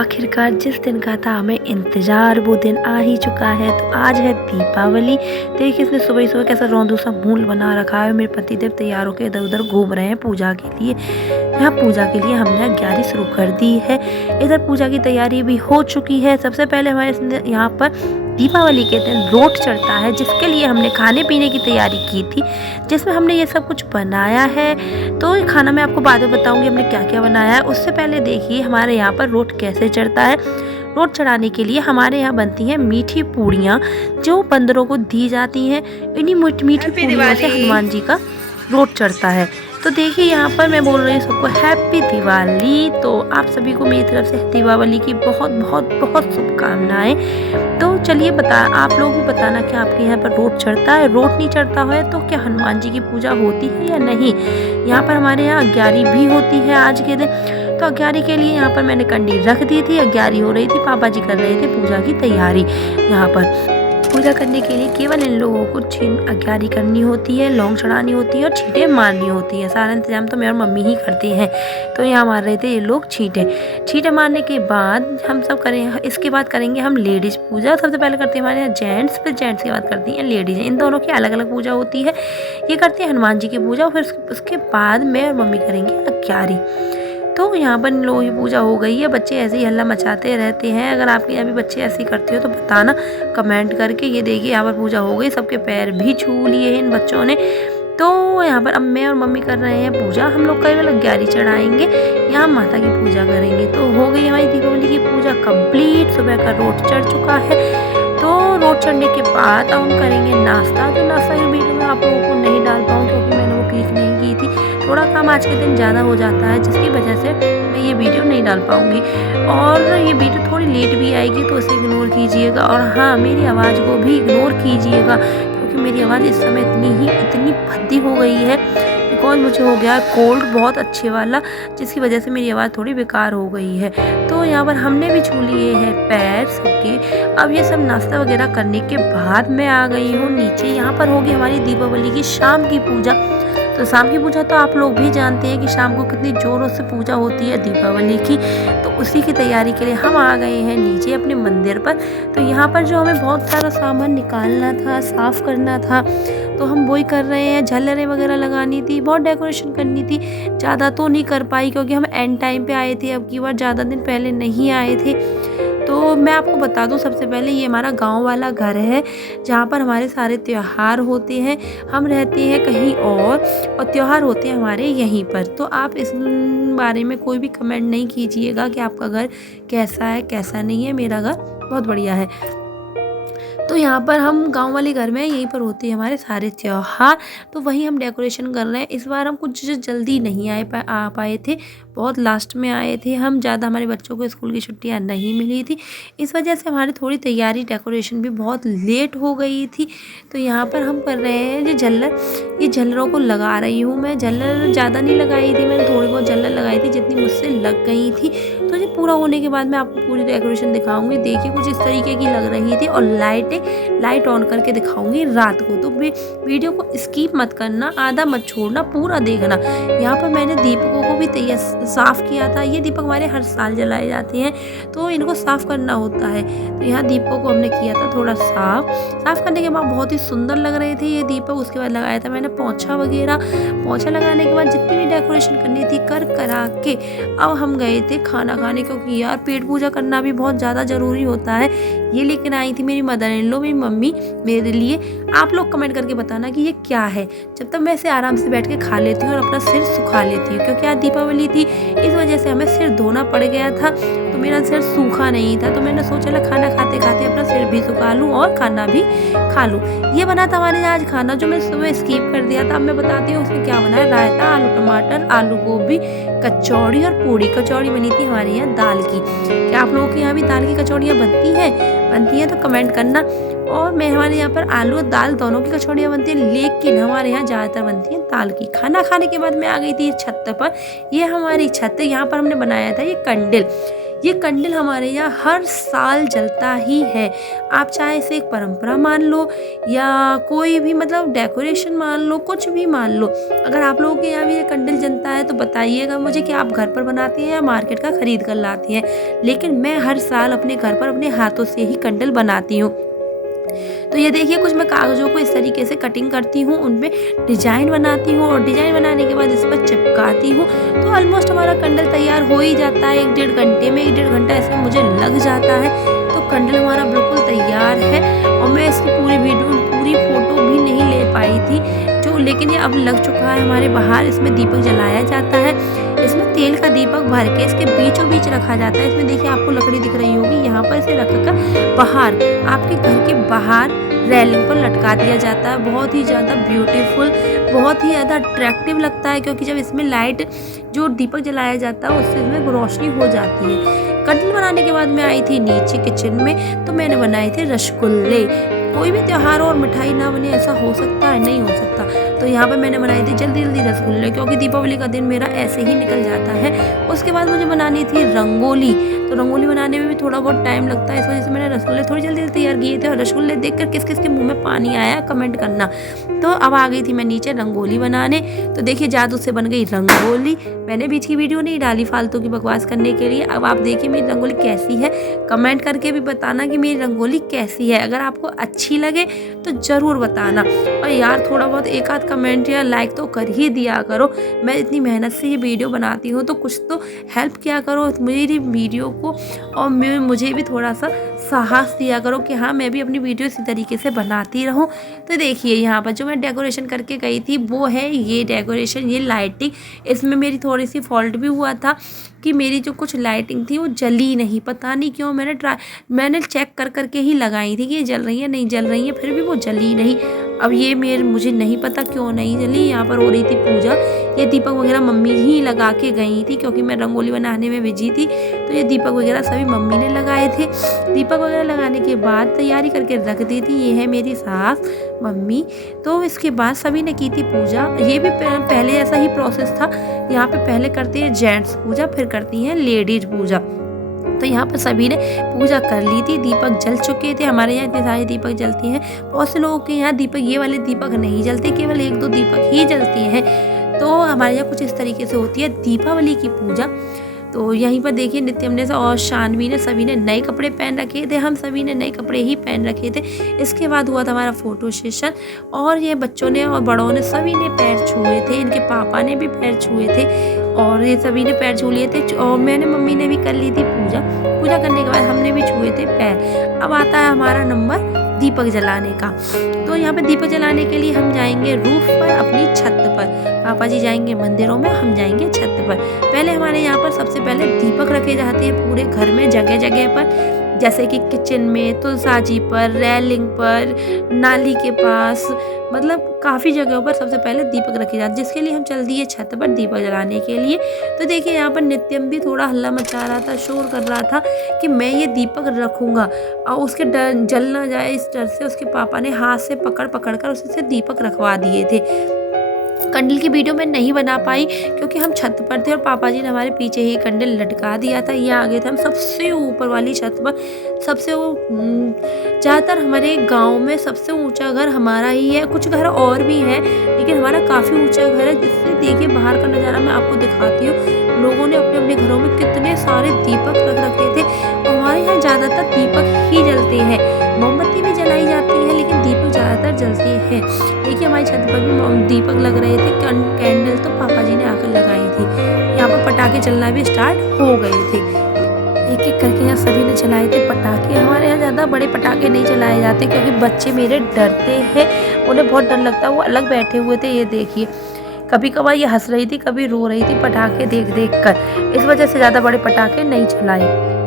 आखिरकार जिस दिन का था हमें इंतज़ार वो दिन आ ही चुका है। तो आज है दीपावली। देखिए इसने सुबह ही सुबह कैसा रौंदू सा मूड बना रखा है। मेरे पतिदेव तैयार होकर इधर उधर घूम रहे हैं पूजा के लिए। यहाँ पूजा के लिए हमने तैयारी शुरू कर दी है। इधर पूजा की तैयारी भी हो चुकी है। सबसे पहले हमारे यहाँ पर दीपावली के दिन रोट चढ़ता है, जिसके लिए हमने खाने पीने की तैयारी की थी, जिसमें हमने ये सब कुछ बनाया है। तो ये खाना मैं आपको बाद में बताऊंगी हमने क्या क्या बनाया है। उससे पहले देखिए हमारे यहाँ पर रोट कैसे चढ़ता है। रोट चढ़ाने के लिए हमारे यहाँ बनती हैं मीठी पूड़ियाँ, जो बंदरों को दी जाती हैं। इन्हीं मीठी पूड़ियों से हनुमान जी का रोट चढ़ता है। तो देखिए यहाँ पर मैं बोल रही हूँ सबको हैप्पी दिवाली। तो आप सभी को मेरी तरफ से दीपावली की बहुत बहुत बहुत शुभकामनाएं। तो चलिए आप लोग भी बताना कि आपके यहाँ पर रोट चढ़ता है, रोट नहीं चढ़ता है तो क्या हनुमान जी की पूजा होती है या नहीं। यहाँ पर हमारे यहाँ अग्यारी भी होती है आज के दिन। तो अग्यारी के लिए यहाँ पर मैंने कंडी रख दी थी, अग्यारी हो रही थी, पापा जी कर रहे थे पूजा की तैयारी। यहाँ पर पूजा करने के लिए केवल इन लोगों को अग्यारी करनी होती है, लौंग चढ़ानी होती है और छींटे मारनी होती है। सारा इंतजाम तो मेरी मम्मी ही करती हैं। तो यहाँ मार रहे थे ये लोग छींटे मारने के बाद हम सब करें। इसके बाद करेंगे हम लेडीज़ पूजा। सबसे पहले करते हैं हमारे यहाँ जेंट्स, फिर जेंट्स के बाद करती हैं लेडीज़। इन दोनों की अलग अलग पूजा होती है। ये करते हैं हनुमान जी की पूजा, फिर उसके बाद मैं और मम्मी करेंगे अग्यारी। तो यहाँ पर इन लोगों की पूजा हो गई है। बच्चे ऐसे ही हल्ला मचाते रहते हैं। अगर आपके यहाँ भी बच्चे ऐसे ही करते हो तो बताना कमेंट करके। ये देखिए यहाँ पर पूजा हो गई, सबके पैर भी छू लिए हैं इन बच्चों ने। तो यहाँ पर अब मैं और मम्मी कर रहे हैं पूजा। हम लोग केवल अग्यारी चढ़ाएंगे, यहाँ माता की पूजा करेंगे। तो हो गई हमारी दीपावली की पूजा कंप्लीट। सुबह का रोट चढ़ चुका है। तो रोट चढ़ने के बाद अब हम करेंगे नाश्ता। तो नाश्ता की वीडियो में आप लोगों को नहीं डाल पाऊँ क्योंकि मैंने वो क्लिक नहीं की थी। थोड़ा काम आज के दिन ज़्यादा हो जाता है, जिसकी वजह से मैं ये वीडियो नहीं डाल पाऊँगी और ये वीडियो थोड़ी लेट भी आएगी, तो उसे इग्नोर कीजिएगा। और हाँ, मेरी आवाज़ को भी इग्नोर कीजिएगा क्योंकि मेरी आवाज़ इस समय इतनी भद्दी हो गई है। बिकॉज मुझे हो गया कोल्ड बहुत अच्छे वाला, जिसकी वजह से मेरी आवाज़ थोड़ी बेकार हो गई है। तो यहाँ पर हमने भी छू लिए हैं पैर सबके। अब ये सब नाश्ता वगैरह करने के बाद मैं आ गई हूँ नीचे। यहाँ पर होगी हमारी दीपावली की शाम की पूजा। तो शाम की पूजा तो आप लोग भी जानते हैं कि शाम को कितनी ज़ोरों से पूजा होती है दीपावली की। तो उसी की तैयारी के लिए हम आ गए हैं नीचे अपने मंदिर पर। तो यहाँ पर जो हमें बहुत सारा सामान निकालना था, साफ़ करना था, तो हम वही कर रहे हैं। झलरें वगैरह लगानी थी, बहुत डेकोरेशन करनी थी। ज़्यादा तो नहीं कर पाई क्योंकि हम एंड टाइम पे आए थे। अब की बार ज़्यादा दिन पहले नहीं आए थे। तो मैं आपको बता दूं, सबसे पहले ये हमारा गांव वाला घर है जहाँ पर हमारे सारे त्यौहार होते हैं। हम रहते हैं कहीं और त्यौहार होते हैं हमारे यहीं पर। तो आप इस बारे में कोई भी कमेंट नहीं कीजिएगा कि आपका घर कैसा है कैसा नहीं है। मेरा घर बहुत बढ़िया है। तो यहाँ पर हम गांव वाले घर में यहीं पर होते हैं हमारे सारे त्यौहार। तो वहीं हम डेकोरेशन कर रहे हैं। इस बार हम कुछ जल्दी नहीं आ पाए थे, बहुत लास्ट में आए थे हम। ज़्यादा हमारे बच्चों को स्कूल की छुट्टियाँ नहीं मिली थी, इस वजह से हमारी थोड़ी तैयारी डेकोरेशन भी बहुत लेट हो गई थी। तो यहाँ पर हम कर रहे हैं ये झल्लरों को लगा रही हूँ मैं। झल्लर ज़्यादा नहीं लगाई थी मैंने, थोड़ी बहुत झल्लर लगाई थी जितनी मुझसे लग गई थी। तो ये पूरा होने के बाद मैं आपको पूरी डेकोरेशन दिखाऊंगी। देखिए कुछ इस तरीके की लग रही थी और लाइट ऑन करके दिखाऊंगी रात को। तो वीडियो को स्किप मत करना, आधा मत छोड़ना, पूरा देखना। यहाँ पर मैंने दीपकों को भी साफ़ किया था। ये दीपक हमारे हर साल जलाए जाते हैं, तो इनको साफ़ करना होता है। तो यहाँ दीपकों को हमने किया था थोड़ा साफ़ करने के बाद बहुत ही सुंदर लग रहे थे ये दीपक। उसके बाद लगाया था मैंने पोंछा लगाने के बाद जितनी भी डेकोरेशन करनी थी करा के अब हम गए थे खाना खाने, क्योंकि यार पेट पूजा करना भी बहुत ज़्यादा ज़रूरी होता है। ये लेकर आई थी मेरी मदर इन लॉ, मेरी मम्मी मेरे लिए। आप लोग कमेंट करके बताना कि ये क्या है। जब तक मैं इसे आराम से बैठ के खा लेती हूँ और अपना सिर सुखा लेती हूँ, क्योंकि आज दीपावली थी, इस वजह से हमें सिर धोना पड़ गया था। तो मेरा सिर सूखा नहीं था, तो मैंने सोचा खाना खाते खाते अपना सिर भी सुखा लूँ और खाना भी खा लूँ। ये बना था हमारे आज खाना, जो मैं सुबह स्किप कर दिया था। अब मैं बताती हूँ उसमें क्या बना है। रायता, आलू टमाटर, आलू गोभी, कचौड़ी और पूड़ी। कचौड़ी बनी थी हमारे यहाँ दाल की। क्या आप लोगों के यहाँ भी दाल की कचौड़ियाँ बनती हैं तो कमेंट करना। और मैं हमारे यहाँ पर आलू और दाल दोनों की कचौड़ियाँ बनती हैं, लेकिन हमारे यहाँ ज़्यादातर बनती हैं दाल की। खाना खाने के बाद मैं आ गई थी छत पर। ये हमारी छत है, यहाँ पर हमने बनाया था ये कंडिल। ये कैंडल हमारे यहाँ हर साल जलता ही है। आप चाहे इसे एक परंपरा मान लो या कोई भी मतलब डेकोरेशन मान लो, कुछ भी मान लो। अगर आप लोगों के यहाँ भी ये कैंडल जलता है तो बताइएगा मुझे कि आप घर पर बनाती हैं या मार्केट का खरीद कर लाती हैं। लेकिन मैं हर साल अपने घर पर अपने हाथों से ही कैंडल बनाती हूँ। तो ये देखिए कुछ मैं कागज़ों को इस तरीके से कटिंग करती हूँ, उनपे डिज़ाइन बनाती हूँ और डिज़ाइन बनाने के बाद इस पर चिपकाती हूँ। तो ऑलमोस्ट हमारा कैंडल तैयार हो ही जाता है 1-1.5 घंटे में, 1-1.5 घंटा इसमें मुझे लग जाता है। तो कैंडल हमारा बिल्कुल तैयार है और मैं इसकी पूरी फ़ोटो भी नहीं ले पाई थी लेकिन ये अब लग चुका है हमारे बाहर। इसमें दीपक जलाया जाता है। इसमें तेल का दीपक भर के इसके बीचों बीच रखा जाता है। इसमें देखिए आपको लकड़ी दिख रही होगी, यहाँ पर इसे रखकर बाहर आपके घर के बाहर रेलिंग पर लटका दिया जाता है। बहुत ही ज़्यादा ब्यूटीफुल, बहुत ही ज़्यादा अट्रैक्टिव लगता है क्योंकि जब इसमें लाइट जो दीपक जलाया जाता है उससे इसमें रोशनी हो जाती है। कैंडल बनाने के बाद मैं आई थी नीचे किचन में, तो मैंने बनाए थे रसगुल्ले। कोई भी त्योहार और मिठाई ना बने ऐसा हो सकता है? नहीं हो सकता। तो यहाँ पे मैंने बनाए थे जल्दी रसगुल्ले क्योंकि दीपावली का दिन मेरा ऐसे ही निकल जाता है। उसके बाद मुझे बनानी थी रंगोली, तो रंगोली बनाने में भी थोड़ा बहुत टाइम लगता है, इस वजह से मैंने रसगुल्ले थोड़ी जल्दी तैयार किए थे। और रसगुल्ले देखकर किस किस के मुँह में पानी आया कमेंट करना। तो अब आ गई थी मैं नीचे रंगोली बनाने। तो देखिए जादू से बन गई रंगोली। मैंने बीच की वीडियो नहीं डाली फालतू की बकवास करने के लिए। अब आप देखिए मेरी रंगोली कैसी है, कमेंट करके भी बताना कि मेरी रंगोली कैसी है। अगर आपको अच्छी लगे तो ज़रूर बताना। और यार थोड़ा बहुत एक आध कमेंट या लाइक तो कर ही दिया करो। मैं इतनी मेहनत से ये वीडियो बनाती हूँ तो कुछ तो हेल्प किया करो मेरी वीडियो को, और मुझे भी थोड़ा सा साहस दिया करो कि हाँ मैं भी अपनी वीडियो इसी तरीके से बनाती रहूँ। तो देखिए यहाँ पर जो मैं डेकोरेशन करके गई थी वो है ये डेकोरेशन, ये लाइटिंग। इसमें मेरी थोड़ी सी फॉल्ट भी हुआ था कि मेरी जो कुछ लाइटिंग थी वो जली नहीं, पता नहीं क्यों। मैंने चेक कर करके ही लगाई थी कि ये जल रही है नहीं जल रही है, फिर भी वो जली नहीं। अब ये मुझे नहीं पता क्यों नहीं जली। यहाँ पर हो रही थी पूजा। ये दीपक वगैरह मम्मी ही लगा के गई थी क्योंकि मैं रंगोली बनाने में बिजी थी। तो ये दीपक वगैरह सभी मम्मी ने लगाए थे। दीपक वगैरह लगाने के बाद तैयारी करके रख दी थी। ये है मेरी सास मम्मी। तो इसके बाद सभी ने की थी पूजा। ये भी पहले ऐसा ही प्रोसेस था। यहाँ पे पहले करते हैं जेंट्स पूजा, फिर करती हैं लेडीज पूजा। तो यहाँ पर सभी ने पूजा कर ली थी। दीपक जल चुके थे। हमारे यहाँ इतने सारे दीपक जलते हैं। बहुत से लोगों के यहाँ दीपक, ये वाले दीपक नहीं जलते, केवल 1-2 दीपक ही जलते हैं। तो हमारे यहाँ कुछ इस तरीके से होती है दीपावली की पूजा। तो यहीं पर देखिए नित्यम ने और शानवी ने सभी ने नए कपड़े पहन रखे थे। हम सभी ने नए कपड़े ही पहन रखे थे। इसके बाद हुआ था हमारा फ़ोटो सेशन और ये बच्चों ने और बड़ों ने सभी ने पैर छुए थे। इनके पापा ने भी पैर छुए थे और ये सभी ने पैर छू लिए थे। और मैंने मम्मी ने भी कर ली थी पूजा करने के बाद हमने भी छुए थे पैर। अब आता है हमारा नंबर दीपक जलाने का। तो यहाँ पे दीपक जलाने के लिए हम जाएंगे रूफ पर, अपनी छत पर। पापा जी जाएंगे मंदिरों में, हम जाएंगे छत पर। पहले हमारे यहाँ पर सबसे पहले दीपक रखे जाते हैं पूरे घर में जगह जगह पर, जैसे कि किचन में, तुलसाजी पर, रेलिंग पर, नाली के पास, मतलब काफ़ी जगहों पर सबसे पहले दीपक रखे जाते हैं, जिसके लिए हम चल दिए छत पर दीपक जलाने के लिए। तो देखिए यहाँ पर नित्यम भी थोड़ा हल्ला मचा रहा था, शोर कर रहा था कि मैं ये दीपक रखूँगा और उसके डर जल ना जाए इस डर से उसके पापा ने हाथ से पकड़ कर उससे दीपक रखवा दिए थे। कैंडल की वीडियो मैं नहीं बना पाई क्योंकि हम छत पर थे और पापा जी ने हमारे पीछे ही कैंडल लटका दिया था। ये आ गए थे हम सबसे ऊपर वाली छत पर। सबसे ज़्यादातर हमारे गांव में सबसे ऊंचा घर हमारा ही है। कुछ घर और भी हैं लेकिन हमारा काफ़ी ऊंचा घर है, जिससे देखिए बाहर का नज़ारा मैं आपको दिखाती हूँ। लोगों ने अपने अपने घरों में कितने सारे दीपक रख रखे थे। हमारे यहाँ ज़्यादातर दीपक ही जलते हैं। मोमबत्ती भी जलाई जाती है लेकिन दीपक ज़्यादातर जलते हैं। देखिए हमारी छत पर भी दीपक लग रहे थे। कैंडल तो पापा जी ने आकर लगाई थी। यहाँ पर पटाखे चलना भी स्टार्ट हो गए थे। एक एक करके यहाँ सभी ने चलाए थे पटाखे। हमारे यहाँ ज़्यादा बड़े पटाखे नहीं चलाए जाते क्योंकि बच्चे मेरे डरते हैं, उन्हें बहुत डर लगता है। वो अलग बैठे हुए थे। ये देखिए कभी कभार ये हंस रही थी, कभी रो रही थी पटाखे देख कर। इस वजह से ज़्यादा बड़े पटाखे नहीं चलाए।